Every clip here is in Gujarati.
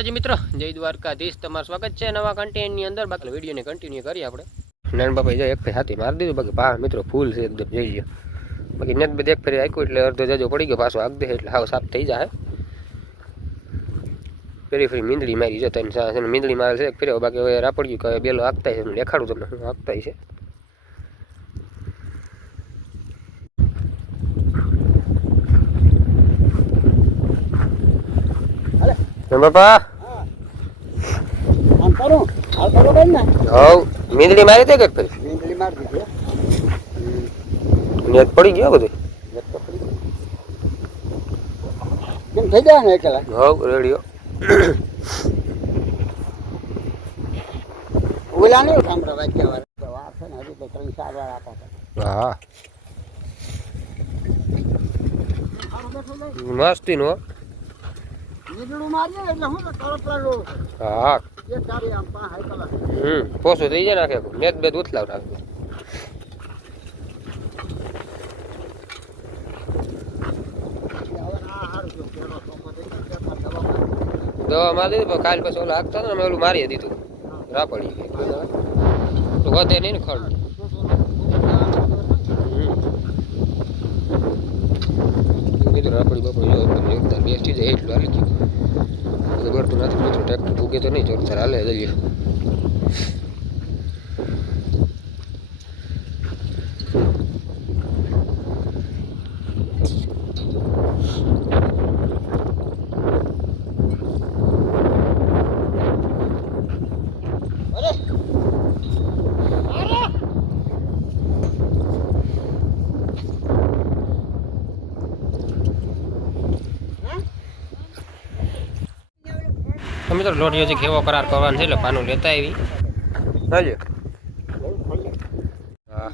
માતાજી મિત્રો, જય દ્વારકાધીશ. તમારું સ્વાગત છે નવા કન્ટેન્ટની અંદર. બાકી વિડીયોને કન્ટિન્યુ કરીએ આપણે. નાન બાપા જાય એક ફેર હાથી મારી દીધું. બાકી પા મિત્રો ફૂલ છે એકદમ, જઈ ગયો. બાકી નેત બે એક ફેરી આખ્યું એટલે અડધો જાજો પડી ગયો, પાછો આગ દે એટલે હાવ સાફ થઈ જાય. ફેરી ફરી મીંદડી મારી, જો તને મીંદડી મારે છે એક ફેરે બાકી હવે રાપડ્યું કે બેલો આગતા છે દેખાડું તમને હું આગતા છે. આમ કરું? હાલ કરો કઈ ને? હવ. મીંદડી મારી દે કે ફેરી મીંદડી મારી દીધી નેટ પડી ગયો બધું? કેમ થઈ જાય ને એકલા? હવ રેડિયો ઓલા નહીં સાંભળો વાગ્યા વાર વાર છે ને હજી તો ત્રણ ચાર વાર આપા હા. મસ્તી નો વીજળું મારીએ એટલે હું તો તરત હા. હમ, પોસું થઈ જાય નાખે. નેટ બેટ ઉથલાવ પણ દવા મારી. દીધી કાલ પછી ઓલા હાકતા ને, અમે ઓલું મારી દીધું. રાપડી તો વધે નહીં ને ખડ. કીધું રાપડી બાપડી જો, તમે એકદમ બેસ્ટી જાય એટલું હાલી ગયું. કરતું નથી મિત્રો ટ્રેક્ટર ભૂગે તો નહીં જોરદાર હાલે જઈએ. તો મિત્રો લોટીઓ છે કેવો કરાર કરવાનો છે એટલે પાનું લેતા આવી. હાલ્યો હા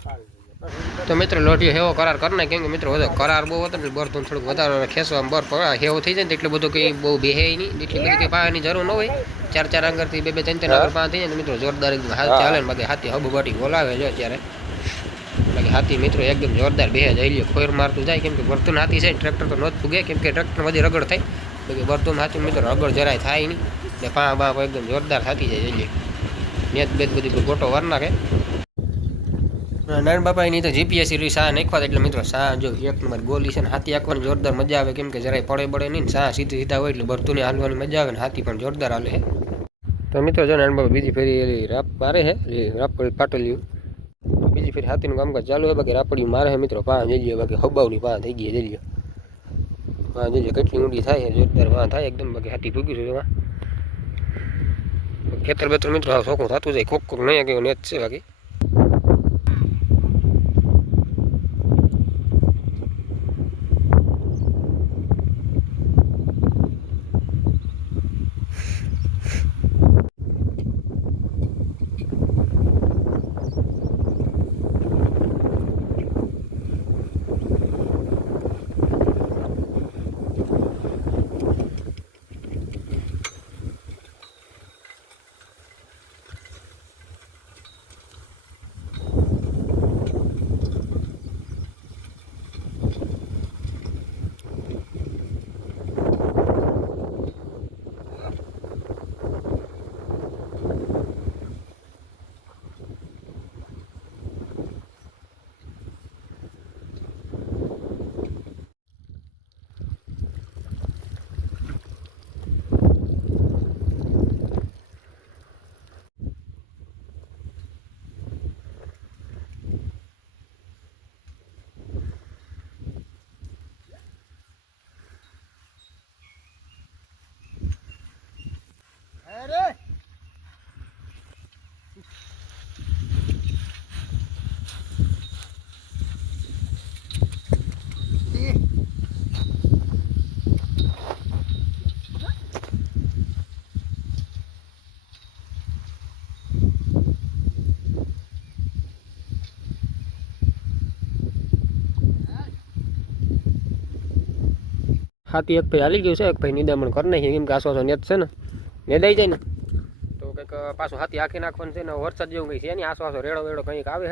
તો મિત્રો લોટીઓ હેવો કરાર કરી નાખે કેમ કે મિત્રો બધો કરાર બહુ હતો ને બરતું થોડુંક વધારે ખેંચવામાં બર પડે હેવો થઈ જાય ને તો એટલું બધું કંઈ બહુ બેહે નહીં. એટલી બધી કંઈ પાવાની જરૂર ન હોય. ચાર ચાર અંગરથી બે બે ત્રણ ત્રણ અંગર પાંચ થઈ જાય ને મિત્રો જોરદાર એકદમ હાથ ચાલે ને બાકી હાથી હબ બાટી બોલાવે છે અત્યારે. બાકી હાથી મિત્રો એકદમ જોરદાર બેહે જઈ લે ખોર મારતું જાય કેમ કે બરતું હાથી છે ટ્રેક્ટર તો ન જ ફૂગે કેમ કે ટ્રેક્ટર બધી રગડ થાય. બાકી બરતું હાથી મિત્રો રગડ જરાય થાય નહીં. ને પા બા એકદમ જોરદાર થાતી જાય જઈએ નેત બેત બધી ગોટો વાર નાખે. નારાયણ બાપાની તો જીપીએસસી રહી સા નાખવા એટલે મિત્રો, સાહ જો એક નંબર ગોલી છે ને હાથી આંકવાની જોરદાર મજા આવે. કેમ કે જરાય પડે પડે નહીં ને સા સીધી સીધા હોય એટલે બરતુંની હાલવાની મજા આવે ને હાથી પણ જોરદાર હાલે. છે તો મિત્રો જો નારાયણ બાપા બીજી ફેરી એલી રાપ મારે છે રાપડી રાપ પાટલિયું બીજી ફેરી હાથીનું કામકાજ ચાલુ હોય, બાકી રાપડિયું મારે છે મિત્રો પા જઈ લ્યો બાકી હબાવની પા થઈ ગઈ જઈ લ્યો પા જઈ લ્યો કેટલી ઊંડી થાય, જોરદાર વાં થાય એકદમ, બાકી હાથી ભૂગ્યું છે ખેતર બેતર મિત્રો ચોખ્ખું થતું જાય. કોક કોક નહીં કેવું નેત છે બાકી. હાથી એક ભાઈ હાલી ગયું છે, એક ભાઈ નિદામણ કરી નાખી કેમ કે આસો નેત છે ને, નેદાઈ જાય ને. તો કંઈક પાછું હાથી આખી નાખવાનું છે ને વરસાદ જેવું કંઈ છે એની આસો આસો રેડો વેડો કંઈક આવે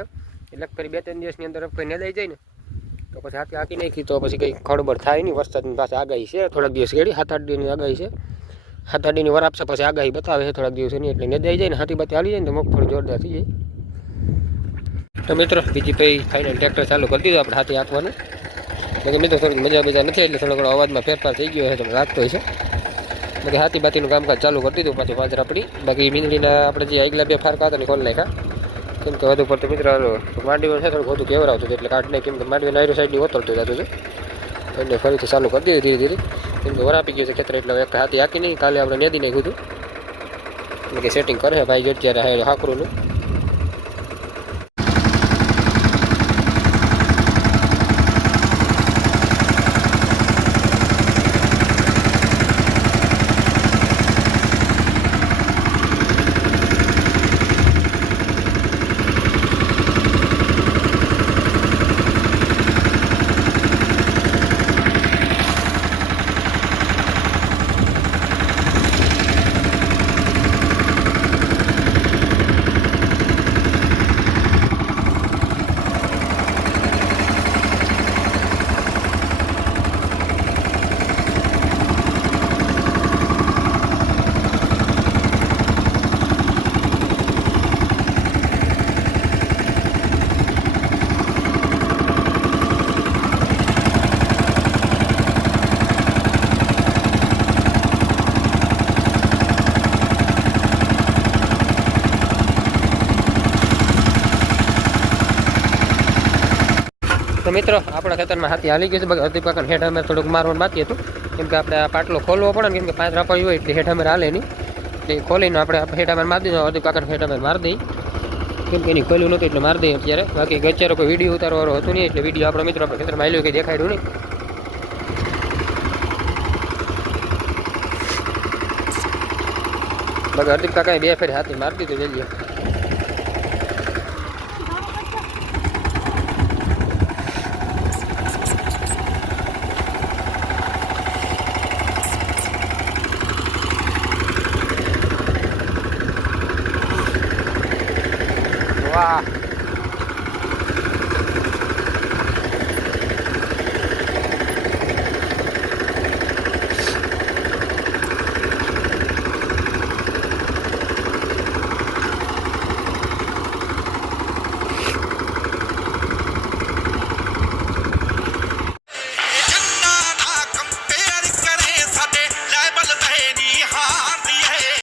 એટલે ફરી બે ત્રણ દિવસની અંદર કોઈ નેદાઈ જાય ને. તો પછી હાથી આખી નાખી, તો પછી કંઈ ખડબડ થાય નહીં, વરસાદની પાસે આગાહી છે, થોડાક દિવસ ગેડી સાત આઠ દિવસની આગાહી છે. હાથ અડીની વર આપશે, પછી આગાહી બતાવે છે, થોડાક દિવસોની એટલે નદાઈ જાય ને, હાથી બાતી હાલી જાય ને, તો મગફળી જોરદાર થઈ જાય. તો મિત્રો, બીજી પછી ફાઇનલ ટ્રેક્ટર ચાલુ કરી દીધું, આપણે હાથી હાંકવાનું બાકી મિત્રો થોડીક મજા મજા નથી એટલે થોડો ઘણો અવાજમાં ફેરફાર થઈ ગયો છે તમે રાખતો હોય છે. બાકી હાથી બાતીનું કામકાજ ચાલુ કરી દીધું પાછું પાંચ આપણી. બાકી મીંદડીના આપણે જે આગલા બે ફારકા હતા ને ખોલ નાખ્યા. કેમ કે વધુ પડતું મિત્ર માંડવીમાં છે થોડું વધુ કેવરાવતું હતું એટલે કાઢ નહીં કેમ કે માંડવી નાયરો સાઈડની ઓતરતું જતું હતું. એટલે ફરીથી ચાલુ કરી દીધું ધીરે ધીરે. કેમ કે વર આપી ગયું છે ખેતર એટલે એક હાથી હાકી નહીં, કાલે આપણે નેદી નાખ્યું હતું કે સેટિંગ કરે ભાઈ, જો અત્યારે હાકરુંનું. મિત્રો, આપણા ખેતરમાં હાથી હાલી ગયું છે. અડધી પાકને હેઠ અમે થોડુંક મારવાનું બાકી હતું. કેમ કે આપણે આ પાટલો ખોલવો પડે ને, કેમ કે પાંચ રાપાઈ હોય એટલે હેઠ અમે હાલે નહીં. એટલે ખોલીને આપણે હેઠ અમે મારી દીધું અડધી પાકને હેઠ અમે મારી દઈએ કેમ કે એની ખોલ્યું નહોતું એટલે મારી દઈએ અત્યારે. બાકી અત્યારે કોઈ વીડિયો ઉતારવાનો હતું નહીં, એટલે વીડિયો આપણો મિત્રો આપણે ખેતરમાં આવેલું કંઈ દેખાડ્યું નહીં. બાકી હરદીપ કાકાએ બે ફેર હાથી મારી દીધું જલ્દી